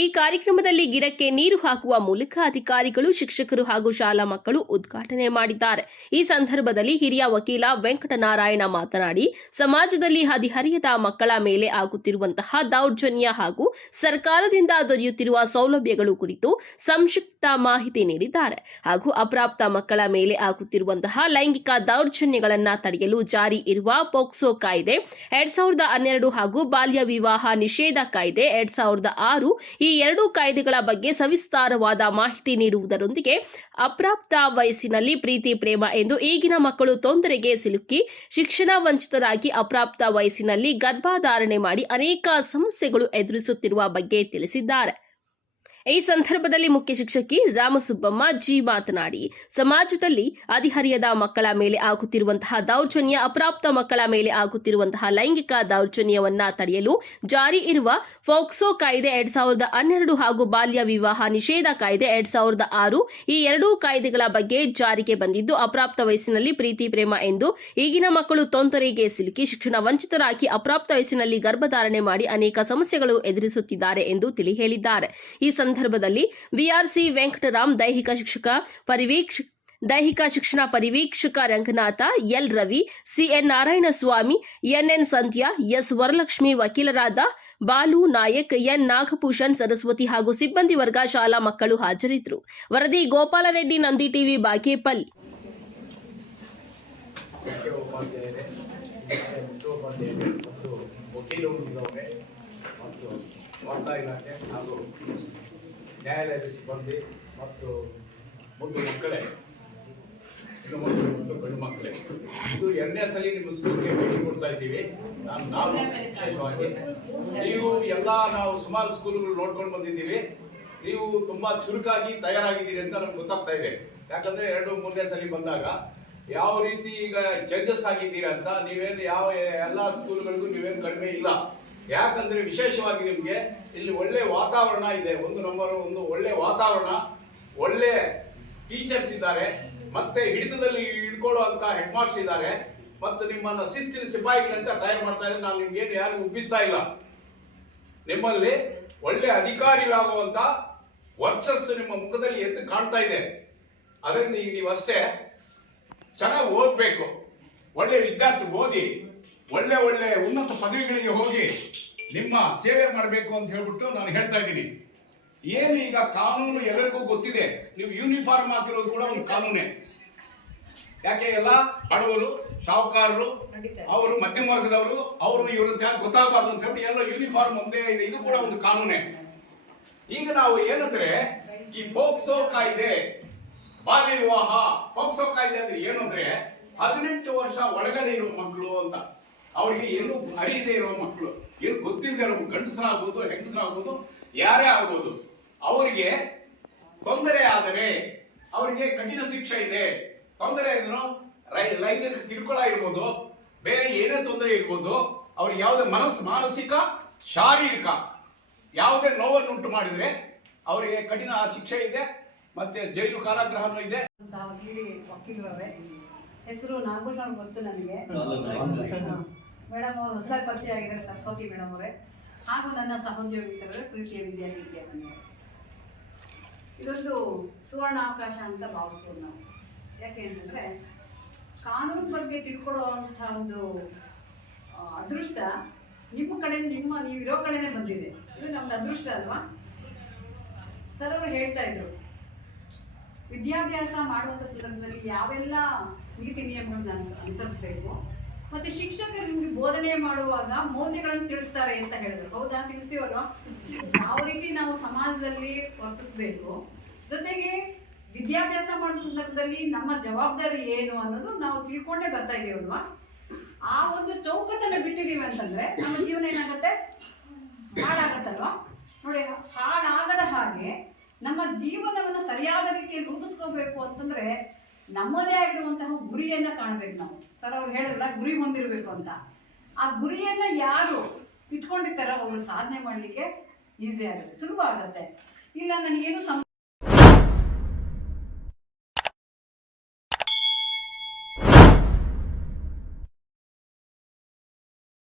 ಈ ಕಾರ್ಯಕ್ರಮದಲ್ಲಿ ಗಿಡಕ್ಕೆ ನೀರು ಹಾಕುವ ಮೂಲಕ ಅಧಿಕಾರಿಗಳು, ಶಿಕ್ಷಕರು ಹಾಗೂ ಶಾಲಾ ಮಕ್ಕಳು ಉದ್ಘಾಟನೆ ಮಾಡಿದ್ದಾರೆ. ಈ ಸಂದರ್ಭದಲ್ಲಿ ಹಿರಿಯ ವಕೀಲ ವೆಂಕಟನಾರಾಯಣ ಮಾತನಾಡಿ, ಸಮಾಜದಲ್ಲಿ ಹದಿಹರಿಯದ ಮಕ್ಕಳ ಮೇಲೆ ಆಗುತ್ತಿರುವಂತಹ ದೌರ್ಜನ್ಯ ಹಾಗೂ ಸರ್ಕಾರದಿಂದ ದೊರೆಯುತ್ತಿರುವ ಸೌಲಭ್ಯಗಳು ಕುರಿತು ಸಂಕ್ಷಿಪ್ತ ಮಾಹಿತಿ ನೀಡಿದ್ದಾರೆ. ಹಾಗೂ ಅಪ್ರಾಪ್ತ ಮಕ್ಕಳ ಮೇಲೆ ಆಗುತ್ತಿರುವಂತಹ ಲೈಂಗಿಕ ದೌರ್ಜನ್ಯಗಳನ್ನು ತಡೆಯಲು ಜಾರಿ ಇರುವ ಪೋಕ್ಸೋ ಕಾಯ್ದೆ, ಎರಡ್ ಸಾವಿರದ ಹನ್ನೆರಡು ಹಾಗೂ ಬಾಲ್ಯ ವಿವಾಹ ನಿಷೇಧ ಕಾಯ್ದೆ ಎರಡ್ ಸಾವಿರದ ಆರು ಈ ಎರಡೂ ಕಾಯ್ದೆಗಳ ಬಗ್ಗೆ ಸವಿಸ್ತಾರವಾದ ಮಾಹಿತಿ ನೀಡುವುದರೊಂದಿಗೆ ಅಪ್ರಾಪ್ತ ವಯಸ್ಸಿನಲ್ಲಿ ಪ್ರೀತಿ, ಪ್ರೇಮ ಎಂದು ಈಗಿನ ಮಕ್ಕಳು ತೊಂದರೆಗೆ ಸಿಲುಕಿ ಶಿಕ್ಷಣ ವಂಚಿತರಾಗಿ ಅಪ್ರಾಪ್ತ ವಯಸ್ಸಿನಲ್ಲಿ ಗರ್ಭಧಾರಣೆ ಮಾಡಿ ಅನೇಕ ಸಮಸ್ಯೆಗಳು ಎದುರಿಸುತ್ತಿರುವ ಬಗ್ಗೆ ತಿಳಿಸಿದ್ದಾರೆ. ಈ ಸಂದರ್ಭದಲ್ಲಿ ಮುಖ್ಯ ಶಿಕ್ಷಕಿ ರಾಮಸುಬ್ಬಮ್ಮ ಜಿ ಮಾತನಾಡಿ, ಸಮಾಜದಲ್ಲಿ ಅಧಿಹರಿಯದ ಮಕ್ಕಳ ಮೇಲೆ ಆಗುತ್ತಿರುವಂತಹ ದೌರ್ಜನ್ಯ, ಅಪ್ರಾಪ್ತ ಮಕ್ಕಳ ಮೇಲೆ ಆಗುತ್ತಿರುವಂತಹ ಲೈಂಗಿಕ ದೌರ್ಜನ್ಯವನ್ನ ತಡೆಯಲು ಜಾರಿ ಇರುವ ಫೋಕ್ಸೋ ಕಾಯ್ದೆ ಎರಡ್ ಸಾವಿರದ ಹನ್ನೆರಡು ಹಾಗೂ ಬಾಲ್ಯ ವಿವಾಹ ನಿಷೇಧ ಕಾಯ್ದೆ ಎರಡ್ ಸಾವಿರದ ಆರು ಈ ಎರಡೂ ಕಾಯ್ದೆಗಳ ಬಗ್ಗೆ ಜಾರಿಗೆ ಬಂದಿದ್ದು, ಅಪ್ರಾಪ್ತ ವಯಸ್ಸಿನಲ್ಲಿ ಪ್ರೀತಿ, ಪ್ರೇಮ ಎಂದು ಈಗಿನ ಮಕ್ಕಳು ತೊಂದರೆಗೆ ಸಿಲುಕಿ ಶಿಕ್ಷಣ ವಂಚಿತರಾಗಿ ಅಪ್ರಾಪ್ತ ವಯಸ್ಸಿನಲ್ಲಿ ಗರ್ಭಧಾರಣೆ ಮಾಡಿ ಅನೇಕ ಸಮಸ್ಯೆಗಳು ಎದುರಿಸುತ್ತಿದ್ದಾರೆ ಎಂದು ತಿಳಿ ಹೇಳಿದ್ದಾರೆ ಈ ಸಂದರ್ಭದಲ್ಲಿ ವಿಆರ್ಸಿ ವೆಂಕಟರಾಮ್ ದೈಹಿಕ ಶಿಕ್ಷಕ ಪರಿವೀಕ್ಷ, ದೈಹಿಕ ಶಿಕ್ಷಣ ಪರಿವೀಕ್ಷಕ Ranganath, L Ravi C N Narayanaswamy N N Sandhya, S Varalakshmi ವಕೀಲರಾದ ಬಾಲು ನಾಯಕ್, ಎನ್ ನಾಗಭೂಷಣ್ ಸರಸ್ವತಿ ಹಾಗೂ ಸಿಬ್ಬಂದಿ ವರ್ಗ ಶಾಲಾ ಮಕ್ಕಳು ಹಾಜರಿದ್ದರು. ವರದಿ ಗೋಪಾಲರೆಡ್ಡಿ ನಂದಿ ಟಿವಿ ಮತ್ತು ನ್ಯಾಯಾಲಯದ ಸಿಬ್ಬಂದಿ ಮತ್ತು ಒಂದು ಮಕ್ಕಳೇ, ಇನ್ನು ಗಂಡು ಮಕ್ಕಳೇ. ಇದು ಎರಡನೇ ಸಲ ನಿಮ್ಮ ಸ್ಕೂಲ್ಗೆ ಭೇಟಿ ಕೊಡ್ತಾ ಇದ್ದೀವಿ. ನಾನು ನಾವು ವಿಶೇಷವಾಗಿ. ನೀವು ಎಲ್ಲ ನಾವು ಸುಮಾರು ಸ್ಕೂಲ್ಗಳು ನೋಡ್ಕೊಂಡು ಬಂದಿದ್ದೀವಿ. ನೀವು ತುಂಬಾ ಚುರುಕಾಗಿ ತಯಾರಾಗಿದ್ದೀರಿ ಅಂತ ನಮ್ಗೆ ಗೊತ್ತಾಗ್ತಾ ಇದೆ. ಯಾಕಂದ್ರೆ ಎರಡು, ಮೂರನೇ ಸಲ ಬಂದಾಗ ಯಾವ ರೀತಿ ಈಗ ಜಡ್ಜಸ್ ಆಗಿದ್ದೀರಾ ಅಂತ ನೀವೇನು ಯಾವ, ಎಲ್ಲ ಸ್ಕೂಲ್ಗಳಿಗೂ ನೀವೇನು ಕಡಿಮೆ ಇಲ್ಲ. ಯಾಕಂದ್ರೆ ವಿಶೇಷವಾಗಿ ನಿಮಗೆ ಇಲ್ಲಿ ಒಳ್ಳೆ ವಾತಾವರಣ ಇದೆ. ಒಂದು ನಂಬರ್ ಒಂದು ಒಳ್ಳೆ ವಾತಾವರಣ, ಒಳ್ಳೆ ಟೀಚರ್ಸ್ ಇದ್ದಾರೆ. ಮತ್ತೆ ಹಿಡಿತದಲ್ಲಿ ಹಿಡ್ಕೊಳ್ಳುವಂತ ಹೆಡ್ ಮಾಸ್ಟರ್ ಇದ್ದಾರೆ. ಮತ್ತು ನಿಮ್ಮನ್ನ ಶಿಸ್ತಿನ ಸಿಪಾಯಿಗಳಂತ ತಯಾರು ಮಾಡ್ತಾ ಇದ್ದಾರೆ. ನಾನು ನಿಮ್ಗೇನು ಯಾರಿಗೂ ಉಬ್ಬಿಸ್ತಾ ಇಲ್ಲ. ನಿಮ್ಮಲ್ಲಿ ಒಳ್ಳೆ ಅಧಿಕಾರಿಗಳಾಗುವಂತ ವರ್ಚಸ್ಸು ನಿಮ್ಮ ಮುಖದಲ್ಲಿ ಎದ್ದು ಕಾಣ್ತಾ ಇದೆ. ಅದರಿಂದ ಈಗ ನೀವು ಅಷ್ಟೇ ಚೆನ್ನಾಗಿ ಓದಬೇಕು. ಒಳ್ಳೆ ವಿದ್ಯಾರ್ಥಿ ಓದಿ. ಒಳ್ಳೆ ಒಳ್ಳೆ ಉನ್ನತ ಪದವಿಗಳಿಗೆ ಹೋಗಿ ನಿಮ್ಮ ಸೇವೆ ಮಾಡಬೇಕು ಅಂತ ಹೇಳ್ಬಿಟ್ಟು ನಾನು ಹೇಳ್ತಾ ಇದ್ದೀನಿ. ಏನು ಈಗ ಕಾನೂನು ಎಲ್ಲರಿಗೂ ಗೊತ್ತಿದೆ. ನೀವು ಯೂನಿಫಾರ್ಮ್ ಹಾಕಿರೋದು ಕೂಡ ಒಂದು ಕಾನೂನೇ. ಯಾಕೆ ಎಲ್ಲ ಬಡವರು ಶಾಹುಕಾರರು ಅವರು ಮಧ್ಯಮ ವರ್ಗದವರು, ಅವರು ಇವರು ಅಂತ ಯಾರು ಗೊತ್ತಾಗಬಾರ್ದು ಅಂತ ಹೇಳಿ ಎಲ್ಲ ಯೂನಿಫಾರ್ಮ್ ಒಂದೇ ಇದೆ. ಇದು ಕೂಡ ಒಂದು ಕಾನೂನೇ. ಈಗ ನಾವು ಏನಂದ್ರೆ, ಈ ಪೋಕ್ಸೋ ಕಾಯ್ದೆ, ಬಾಲ್ಯ ವಿವಾಹ, ಪೋಕ್ಸೋ ಕಾಯ್ದೆ ಅಂದ್ರೆ ಏನು ಅಂದ್ರೆ, ಹದಿನೆಂಟು ವರ್ಷ ಒಳಗಡೆ ಇರುವ ಮಕ್ಕಳು ಅಂತ. ಅವರಿಗೆ ಏನು ಅರಿಯದೆ ಇರೋ ಮಕ್ಕಳು ಏನು ಗೊತ್ತಿಲ್ಲದೆ ಇರೋ ಗಂಡಸರಾಗ್ಬೋದು ಹೆಂಗಸರಾಗ್ಬೋದು ಯಾರೇ ಆಗ್ಬೋದು ಅವರಿಗೆ ತೊಂದರೆ ಆದರೆ ಅವರಿಗೆ ಕಠಿಣ ಶಿಕ್ಷೆ ಇದೆ. ತೊಂದರೆ ಇದ್ರು ಲೈಂಗಿಕ ಕಿರುಕುಳ ಇರ್ಬೋದು ಬೇರೆ ಏನೇ ತೊಂದರೆ ಇರ್ಬೋದು ಅವ್ರಿಗೆ ಯಾವುದೇ ಮನಸ್ಸು ಮಾನಸಿಕ ಶಾರೀರಿಕ ಯಾವುದೇ ನೋವನ್ನು ಉಂಟು ಮಾಡಿದರೆ ಅವರಿಗೆ ಕಠಿಣ ಶಿಕ್ಷೆ ಇದೆ ಮತ್ತೆ ಜೈಲು ಕಾಲಾಗ್ರಹ ಇದೆ. ಹೆಸರು ನಾಗಭೂಷಣ ಅವ್ರು ಗೊತ್ತು ನನಗೆ. ಮೇಡಮ್ ಅವರು ಹೊಸದಾಗಿ ಪರಿಚಯ ಆಗಿದ್ದಾರೆ ಸರಸ್ವತಿ ಮೇಡಮ್ ಅವರೇ. ಹಾಗೂ ನನ್ನ ಸಹೋದ್ಯೋಗಿಗಳು ಪ್ರೀತಿಯ ವಿದ್ಯಾರ್ಥಿ ಇದೊಂದು ಸುವರ್ಣ ಅವಕಾಶ ಅಂತ ಭಾವಿಸ್ತೀವಿ ನಾವು. ಯಾಕೆ ಅಂತಂದ್ರೆ ಕಾನೂನು ಬಗ್ಗೆ ತಿಳ್ಕೊಳ್ಳುವಂಥ ಒಂದು ಅದೃಷ್ಟ ನಿಮ್ಮ ಕಡೆ ನಿಮ್ಮ ನೀವು ಇರೋ ಕಡೆನೇ ಬಂದಿದೆ. ಇದು ನಮ್ದು ಅದೃಷ್ಟ ಅಲ್ವಾ? ಸರ್ ಅವರು ಹೇಳ್ತಾ ಇದ್ರು, ವಿದ್ಯಾಭ್ಯಾಸ ಮಾಡುವಂಥ ಸಂದರ್ಭದಲ್ಲಿ ಯಾವೆಲ್ಲ ನೀತಿ ನಿಯಮಗಳನ್ನ ಅನುಸ- ಅನುಸರಿಸಬೇಕು? ಮತ್ತೆ ಶಿಕ್ಷಕರು ನಿಮಗೆ ಬೋಧನೆ ಮಾಡುವಾಗ ಮೌಲ್ಯಗಳನ್ನು ತಿಳಿಸ್ತಾರೆ ಅಂತ ಹೇಳಿದ್ರು. ಹೌದಾ? ತಿಳಿಸ್ತೀವಲ್ವಾ? ಯಾವ ರೀತಿ ನಾವು ಸಮಾಜದಲ್ಲಿ ವರ್ತಿಸ್ಬೇಕು? ಜೊತೆಗೆ ವಿದ್ಯಾಭ್ಯಾಸ ಮಾಡುವ ಸಂದರ್ಭದಲ್ಲಿ ನಮ್ಮ ಜವಾಬ್ದಾರಿ ಏನು ಅನ್ನೋದು ನಾವು ತಿಳ್ಕೊಂಡೇ ಬರ್ತಾ ಇದೀವಲ್ವಾ? ಆ ಒಂದು ಚೌಕಟ್ಟನ್ನ ಬಿಟ್ಟಿದೀವಿ ಅಂತಂದ್ರೆ ನಮ್ಮ ಜೀವನ ಏನಾಗುತ್ತೆ? ಹಾಳಾಗತ್ತಲ್ವಾ? ನೋಡಿ, ಹಾಳಾಗದ ಹಾಗೆ ನಮ್ಮ ಜೀವನವನ್ನು ಸರಿಯಾದ ರೀತಿಯಲ್ಲಿ ರೂಪಿಸ್ಕೋಬೇಕು ಅಂತಂದ್ರೆ ನಮ್ಮದೇ ಆಗಿರುವಂತಹ ಗುರಿಯನ್ನ ಕಾಣಬೇಕು ನಾವು. ಸರ್ ಅವ್ರು ಹೇಳಿದ್ರಲ್ಲ, ಗುರಿ ಹೊಂದಿರಬೇಕು ಅಂತ. ಆ ಗುರಿಯನ್ನ ಯಾರು ಇಟ್ಕೊಂಡಿರ್ತಾರೋ ಅವರು ಸಾಧನೆ ಮಾಡಲಿಕ್ಕೆ ಈಸಿ ಆಗುತ್ತೆ, ಸುಲಭ ಆಗುತ್ತೆ. ಇಲ್ಲ, ನನಗೇನು